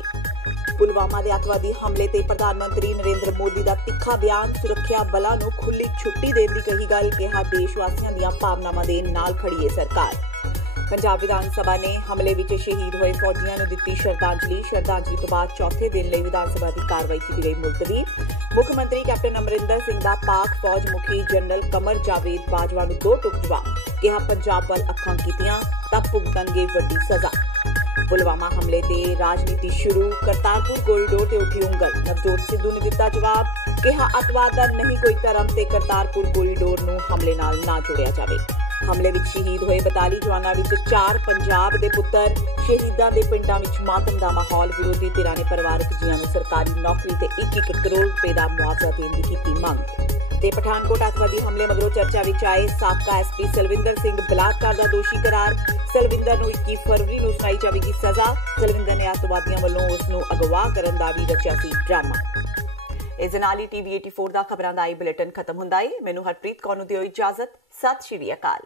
ਪੁਲਵਾਮਾ ਦੇ ਅੱਤਵਾਦੀ ਹਮਲੇ ਤੇ ਪ੍ਰਧਾਨ ਮੰਤਰੀ ਨਰਿੰਦਰ ਮੋਦੀ ਦਾ ਤਿੱਖਾ ਬਿਆਨ। ਸੁਰੱਖਿਆ ਬਲਾਂ ਨੂੰ ਖੁੱਲੀ ਛੁੱਟੀ ਦੇਣ ਦੀ ਕਹੀ ਗੱਲ। ਕਿਹਾ ਦੇਸ਼ ਵਾਸੀਆਂ ਦੀਆਂ ਭਾਵਨਾਵਾਂ ਦੇ ਨਾਲ ਖੜੀ ਹੈ ਸਰਕਾਰ। ਪੰਜਾਬ ਵਿਧਾਨ ਸਭਾ ਨੇ ਹਮਲੇ ਵਿੱਚ ਸ਼ਹੀਦ ਹੋਏ ਫੌਜੀਆਂ ਨੂੰ ਦਿੱਤੀ ਸ਼ਰਧਾਂਜਲੀ। ਸ਼ਰਧਾਂਜਲੀ ਤੋਂ ਬਾਅਦ ਚੌਥੇ ਦਿਨ ਲਈ ਵਿਧਾਨ ਸਭਾ ਦੀ ਕਾਰਵਾਈ ਕੀਤੀ ਗਈ ਮੁਲਤਵੀ। ਮੁੱਖ ਮੰਤਰੀ ਕੈਪਟਨ ਅਮਰਿੰਦਰ ਸਿੰਘ ਦਾ ਪਾਕ ਫੌਜ ਮੁਖੀ ਜਨਰਲ ਕਮਰ ਜਾਵੇਦ ਬਾਜਵਾ ਨੂੰ 2 ਟੁਕ ਜਵਾਬ। ਕਿਹਾ ਪੰਜਾਬ ਵੱਲ ਅੱਖਾਂ ਕੀਤੀਆਂ ਤਾਂ ਭੁਗਤਣਗੇ ਵੱਡੀ ਸਜ਼ਾ। ਪੁਲਵਾਮਾ ਹਮਲੇ ਤੇ ਰਾਜਨੀਤੀ ਸ਼ੁਰੂ। ਕਰਤਾਰਪੁਰ ਕੋਰੀਡੋਰ ਤੇ ਉੱਠੀ ਉਂਗਲ। ਨਵਜੋਤ ਸਿੱਧੂ ਨੇ ਦਿੱਤਾ ਜਵਾਬ। ਕਿਹਾ ਅੱਤਵਾਦ ਦਾ ਨਹੀਂ ਕੋਈ ਧਰਮ ਤੇ ਕਰਤਾਰਪੁਰ ਕੋਰੀਡੋਰ ਨੂੰ ਹਮਲੇ ਨਾਲ ਨਾ ਜੋੜਿਆ ਜਾਵੇ। ਹਮਲੇ ਵਿੱਚ ਸ਼ਹੀਦ ਹੋਏ 42 ਜਵਾਨਾਂ ਵਿੱਚ 4 ਪੰਜਾਬ ਦੇ ਪੁੱਤਰ। ਸ਼ਹੀਦਾਂ ਦੇ ਪਿੰਡਾਂ ਵਿੱਚ ਮਾਤਮ ਦਾ ਮਾਹੌਲ। ਵਿਰੋਧੀ ਧਿਰਾਂ ਨੇ ਪਰਿਵਾਰਕ ਜੀਆਂ ਨੂੰ ਸਰਕਾਰੀ ਨੌਕਰੀ ਤੇ 1-1 ਕਰੋੜ ਰੁਪਏ ਦਾ ਮੁਆਵਜ਼ਾ ਦੇਣ ਦੀ ਕੀਤੀ ਮੰਗ। ਤੇ ਪਠਾਨਕੋਟ ਅੱਤਵਾਦੀ ਹਮਲੇ ਮਗਰੋਂ ਚਰਚਾ ਵਿੱਚ ਆਏ ਸਾਬਕਾ SP ਸਲਵਿੰਦਰ ਸਿੰਘ ਬਲਾਤਕਾਰ ਦਾ ਦੋਸ਼ੀ ਕਰਾਰ। ਸਲਵਿੰਦਰ ਨੂੰ 21 ਫਰਵਰੀ ਨੂੰ ਸੁਣਾਈ ਜਾਵੇਗੀ ਸਜ਼ਾ। ਸਲਵਿੰਦਰ ਨੇ ਅੱਤਵਾਦੀਆਂ ਵੱਲੋਂ ਉਸ ਨੂੰ ਅਗਵਾ ਕਰਨ ਦਾ ਵੀ ਰਚਿਆ ਸੀ ਡਰਾਮਾ। ਇਸ ਦੇ ਨਾਲ ਹੀ TV 84 ਦਾ ਖਬਰਾਂ ਦਾ ਇਹ ਬੁਲੇਟਿਨ ਖਤਮ ਹੁੰਦਾ ਹੈ। ਮੈਨੂੰ ਹਰਪ੍ਰੀਤ ਕੌਰ ਨੂੰ ਦਿਓ ਇਜਾਜ਼ਤ। ਸਤਿ ਸ਼੍ਰੀ ਅਕਾਲ।